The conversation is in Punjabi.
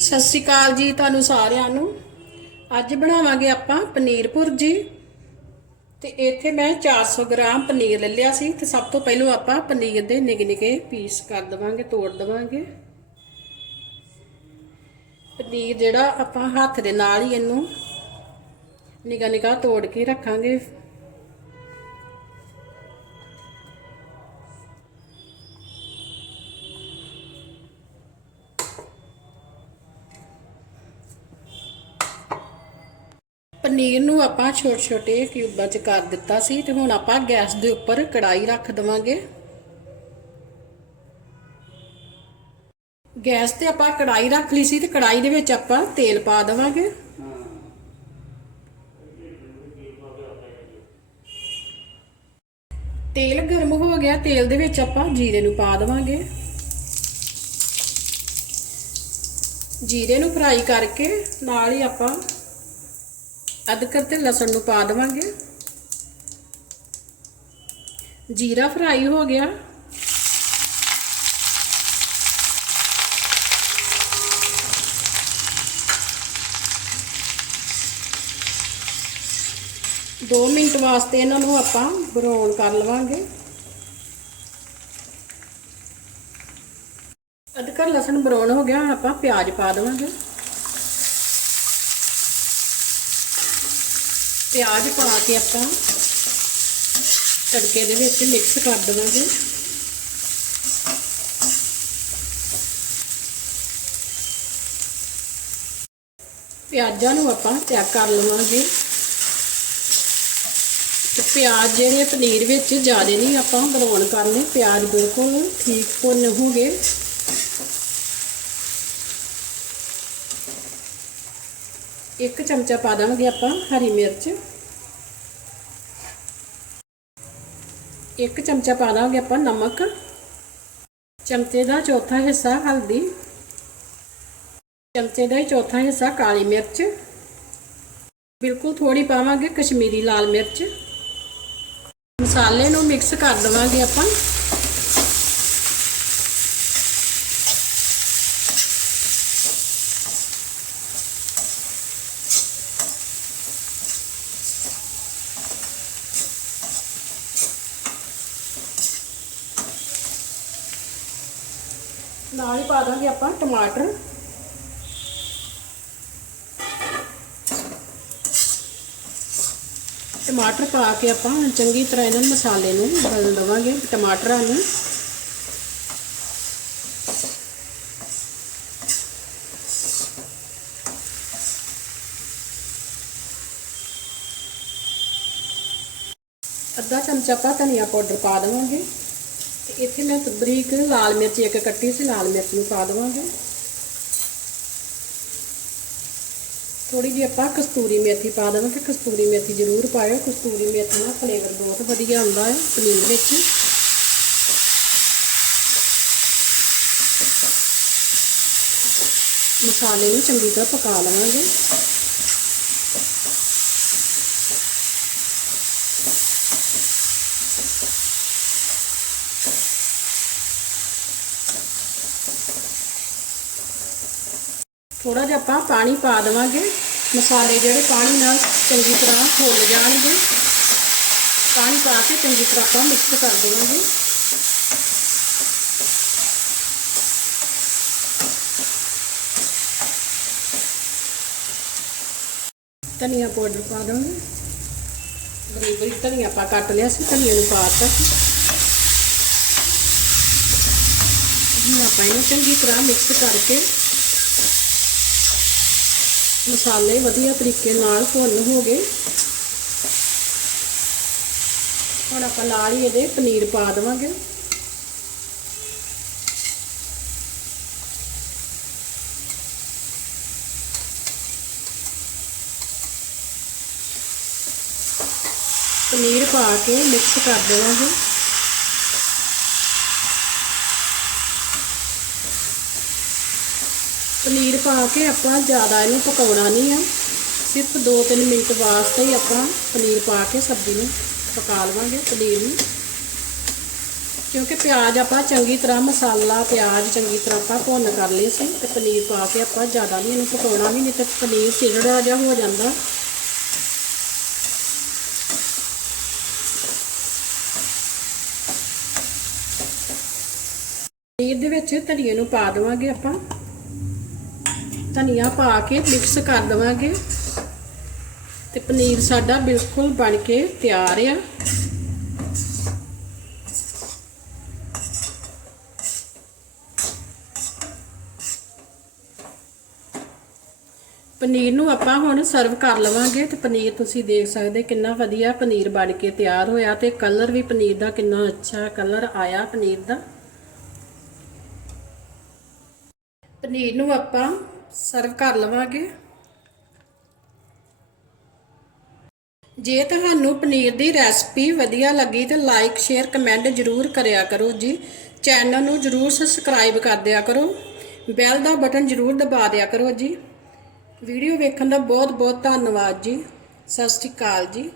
ਸਤਿ ਸ਼੍ਰੀ ਅਕਾਲ ਜੀ ਤੁਹਾਨੂੰ ਸਾਰਿਆਂ ਨੂੰ। ਅੱਜ ਬਣਾਵਾਂਗੇ ਆਪਾਂ ਪਨੀਰ ਭੁਰਜੀ। ਤੇ ਇੱਥੇ ਮੈਂ 400 ਗ੍ਰਾਮ ਪਨੀਰ ਲੈ ਲਿਆ ਸੀ ਤੇ ਸਭ ਤੋਂ ਪਹਿਲਾਂ ਆਪਾਂ ਪਨੀਰ ਦੇ ਨਿੱਕੇ ਨਿੱਕੇ ਪੀਸ ਕਰ ਦਵਾਂਗੇ, ਤੋੜ ਦਵਾਂਗੇ। ਪਨੀਰ ਜਿਹੜਾ ਆਪਾਂ ਹੱਥ ਦੇ ਨਾਲ ਹੀ ਇਹਨੂੰ ਨਿਗਾ ਨਿਗਾ ਤੋੜ ਕੇ ਰੱਖਾਂਗੇ। ਪਨੀਰ ਨੂੰ ਆਪਾਂ ਛੋਟੇ ਛੋਟੇ ਕਿਊਬਾਂ 'ਚ ਕਰ ਦਿੱਤਾ ਸੀ ਤੇ ਹੁਣ ਆਪਾਂ ਗੈਸ ਦੇ ਉੱਪਰ ਕੜਾਈ ਰੱਖ ਦਵਾਂਗੇ। ਗੈਸ ਤੇ ਆਪਾਂ ਕੜਾਈ ਰੱਖ ਲਈ ਸੀ ਤੇ ਕੜਾਈ ਦੇ ਵਿੱਚ ਆਪਾਂ ਤੇਲ ਪਾ ਦਵਾਂਗੇ। ਤੇਲ ਗਰਮ ਹੋ ਗਿਆ, ਤੇਲ ਦੇ ਵਿੱਚ ਆਪਾਂ ਜੀਰੇ ਨੂੰ ਪਾ ਦਵਾਂਗੇ। ਜੀਰੇ ਨੂੰ ਫਰਾਈ ਕਰਕੇ ਨਾਲ ਹੀ ਆਪਾਂ ਅਦਰਕ ਤੇ ਲਸਣ ਨੂੰ ਪਾ ਦੇਵਾਂਗੇ। ਜੀਰਾ ਫਰਾਈ ਹੋ ਗਿਆ। ਦੋ ਮਿੰਟ ਵਾਸਤੇ ਇਹਨਾਂ ਨੂੰ ਆਪਾਂ ਬਰਾਊਨ ਕਰ ਲਵਾਂਗੇ। ਅਦਰਕ ਲਸਣ ਬਰਾਊਨ ਹੋ ਗਿਆ ਹੁਣ ਆਪਾਂ ਪਿਆਜ਼ ਪਾ ਦੇਵਾਂਗੇ। ਪਿਆਜ਼ ਪਾ ਕੇ ਆਪਾਂ ਤੜਕੇ ਦੇ ਵਿੱਚ ਮਿਕਸ ਕਰ ਦੇਵਾਂਗੇ। ਪਿਆਜ਼ਾਂ ਨੂੰ ਆਪਾਂ ਚੈੱਕ ਕਰ ਲਵਾਂਗੇ। ਤੇ ਪਿਆਜ਼ ਜਿਹੜੇ ਪਨੀਰ ਵਿੱਚ ਜ਼ਿਆਦਾ ਨਹੀਂ ਆਪਾਂ ਬਰਾਉਨ ਕਰਨੇ, ਪਿਆਜ਼ ਬਿਲਕੁਲ ਠੀਕ ਭੁੰਨ ਹੋਗੇ ਇੱਕ ਚਮਚਾ ਪਾ ਦਾਂਗੇ ਆਪਾਂ ਹਰੀ ਮਿਰਚ। ਇੱਕ ਚਮਚਾ ਪਾ ਦਾਂਗੇ ਆਪਾਂ ਨਮਕ। ਚਮਚੇ ਦਾ ਚੌਥਾ ਹਿੱਸਾ ਹਲਦੀ। ਚਮਚੇ ਦਾ ਚੌਥਾ ਹਿੱਸਾ ਕਾਲੀ ਮਿਰਚ। ਬਿਲਕੁਲ ਥੋੜੀ ਪਾਵਾਂਗੇ ਕਸ਼ਮੀਰੀ ਲਾਲ ਮਿਰਚ। ਮਸਾਲੇ ਨੂੰ ਮਿਕਸ ਕਰ ਦਵਾਂਗੇ ਆਪਾਂ। ਨਾਲ ਹੀ ਪਾ ਦਾਂਗੇ ਆਪਾਂ ਟਮਾਟਰ। ਟਮਾਟਰ ਪਾ ਕੇ ਆਪਾਂ ਚੰਗੀ ਤਰ੍ਹਾਂ ਇਹਨਾਂ ਮਸਾਲੇ ਨੂੰ ਬਦਲ ਦਵਾਂਗੇ ਟਮਾਟਰਾਂ ਨੂੰ। ਅੱਧਾ ਚਮਚਾ ਆਪਾਂ ਧਨੀਆ ਪਾਊਡਰ ਪਾ ਦੇਵਾਂਗੇ। ਇੱਥੇ ਮੈਂ ਬਰੀਕ ਲਾਲ ਮਿਰਚ ਇੱਕ ਕੱਟੀ ਸੀ, ਲਾਲ ਮਿਰਚ ਨੂੰ ਪਾ ਦੇਵਾਂਗੇ। ਥੋੜੀ ਜਿਹੀ ਆਪਾਂ ਕਸਤੂਰੀ ਮੇਥੀ ਪਾ ਦੇਵਾਂਗੇ ਕਸਤੂਰੀ ਮੇਥੀ ਜ਼ਰੂਰ ਪਾਇਓ। ਕਸਤੂਰੀ ਮੇਥੀ ਨਾਲ ਫਲੇਵਰ ਬਹੁਤ ਵਧੀਆ ਆਉਂਦਾ ਹੈ, ਪਨੀਰ ਵਿੱਚ। ਮਸਾਲੇ ਨੂੰ ਚੰਗੀ ਤਰ੍ਹਾਂ ਪਕਾ ਲਵਾਂਗੇ। ਥੋੜਾ ਜਿਹਾ ਆਪਾਂ ਪਾਣੀ ਪਾ ਦੇਵਾਂਗੇ। ਮਸਾਲੇ ਜਿਹੜੇ ਪਾਣੀ ਨਾਲ ਚੰਗੀ ਤਰ੍ਹਾਂ ਫੁੱਲ ਜਾਣਗੇ। ਪਾਣੀ ਪਾ ਕੇ ਚੰਗੀ ਤਰ੍ਹਾਂ ਆਪਾਂ ਮਿਕਸ ਕਰ ਦੇਵਾਂਗੇ। ਧਨੀਆ ਪਾਊਡਰ ਪਾ ਦਾਂਗੇ ਬਰੀਕ ਬਰੀਕ ਧਨੀਆ ਆਪਾਂ ਕੱਟ ਲਿਆ ਸੀ ਧਨੀਆ ਨੂੰ ਪਾਤਾ ਹੁਣ ਆਪਾਂ ਇਹਨੂੰ ਚੰਗੀ ਤਰ੍ਹਾਂ ਮਿਕਸ ਕਰਕੇ ਮਸਾਲੇ ਵਧੀਆ ਤਰੀਕੇ ਨਾਲ ਭੁੰਨ ਹੋ ਗਏ। ਹੁਣ ਆਪਾਂ ਨਾਲ ਹੀ ਇਹਦੇ ਪਨੀਰ ਪਾ ਦੇਵਾਂਗੇ। ਪਨੀਰ ਪਾ ਕੇ ਮਿਕਸ ਕਰ ਦੇਵਾਂਗੇ। ਪਨੀਰ ਪਾ ਕੇ ਆਪਾਂ ਜ਼ਿਆਦਾ ਇਹਨੂੰ ਪਕਾਉਣਾ ਨਹੀਂ ਆ। ਸਿਰਫ 2-3 ਮਿੰਟ ਵਾਸਤੇ ਹੀ ਆਪਾਂ ਪਨੀਰ ਪਾ ਕੇ ਸਬਜ਼ੀ ਨੂੰ ਪਕਾ ਲਵਾਂਗੇ ਪਨੀਰ ਨੂੰ। ਕਿਉਂਕਿ ਪਿਆਜ਼ ਆਪਾਂ ਚੰਗੀ ਤਰ੍ਹਾਂ ਮਸਾਲਾ ਪਿਆਜ਼ ਚੰਗੀ ਤਰ੍ਹਾਂ ਆਪਾਂ ਭੁੰਨ ਕਰ ਲਏ ਸੀ ਤੇ ਪਨੀਰ ਪਾ ਕੇ ਆਪਾਂ ਜ਼ਿਆਦਾ ਨਹੀਂ ਇਹਨੂੰ ਪਕਾਉਣਾ ਵੀ, ਨਹੀਂ ਤੇ ਪਨੀਰ ਚਿੜੜਾ ਜਿਹਾ ਹੋ ਜਾਂਦਾ। ਪਨੀਰ ਦੇ ਵਿੱਚ ਧਨੀਏ ਨੂੰ ਪਾ ਦੇਵਾਂਗੇ ਆਪਾਂ। ਧਨੀਆ ਪਾ ਕੇ ਮਿਕਸ ਕਰ ਦੇਵਾਂਗੇ। ਤੇ ਪਨੀਰ ਸਾਡਾ ਬਿਲਕੁਲ ਬਣ ਕੇ ਤਿਆਰ ਆ। ਪਨੀਰ ਨੂੰ ਆਪਾਂ ਹੁਣ ਸਰਵ ਕਰ ਲਵਾਂਗੇ ਤੇ ਪਨੀਰ ਤੁਸੀਂ ਦੇਖ ਸਕਦੇ ਕਿੰਨਾ ਵਧੀਆ ਪਨੀਰ ਬਣ ਕੇ ਤਿਆਰ ਹੋਇਆ ਤੇ ਕਲਰ ਵੀ ਪਨੀਰ ਦਾ ਕਿੰਨਾ ਅੱਛਾ ਕਲਰ ਆਇਆ ਪਨੀਰ ਦਾ। ਪਨੀਰ ਨੂੰ ਆਪਾਂ ਸਰਵ ਕਰ ਲਵਾਂਗੇ। ਜੇ ਤੁਹਾਨੂੰ ਪਨੀਰ ਦੀ ਰੈਸਪੀ ਵਧੀਆ ਲੱਗੀ ਤੇ ਲਾਈਕ, ਸ਼ੇਅਰ, ਕਮੈਂਟ ਜ਼ਰੂਰ ਕਰਿਆ ਕਰੋ ਜੀ। ਚੈਨਲ ਨੂੰ ਜ਼ਰੂਰ ਸਬਸਕ੍ਰਾਈਬ ਕਰ ਦਿਆ ਕਰੋ। ਬੈਲ ਦਾ ਬਟਨ ਜ਼ਰੂਰ ਦਬਾ ਦਿਆ ਕਰੋ ਜੀ। ਵੀਡੀਓ ਵੇਖਣ ਦਾ ਬਹੁਤ ਬਹੁਤ ਧੰਨਵਾਦ ਜੀ। ਸਤਿ ਸ਼੍ਰੀ ਅਕਾਲ ਜੀ।